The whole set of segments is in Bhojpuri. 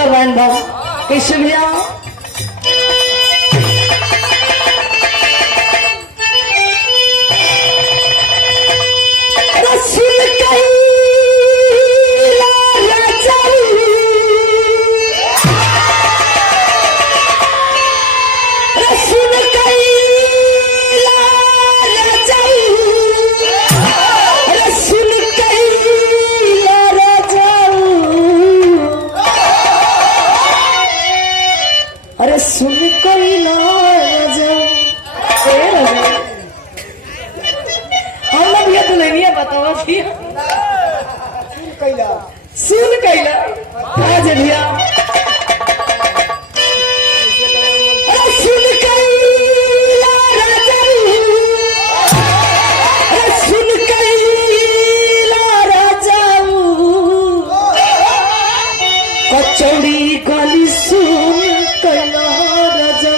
दूसरा बैंड था कैसे भैया अरे सुन कोई ना हम लोग ये तो नहीं है बताओ सुन कैला आज भैया सुन कैला राजा सुन कैला राजा कचौड़ी गली सुन कैला राजा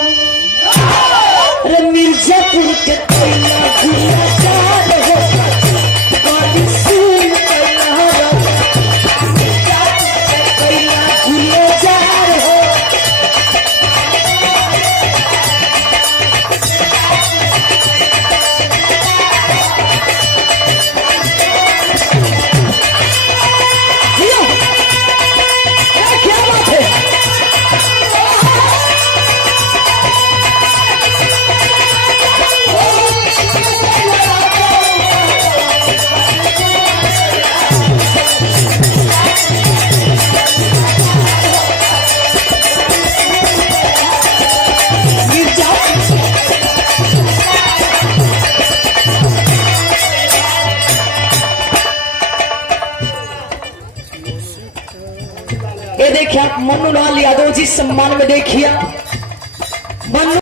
रे मिर्जापुर के कैला गुला चार हो गली सुन कैला राजा कैला गुला चार हो क्या बात है ये देखिए आप मन्नू लाल यादव जी सम्मान में देखिए।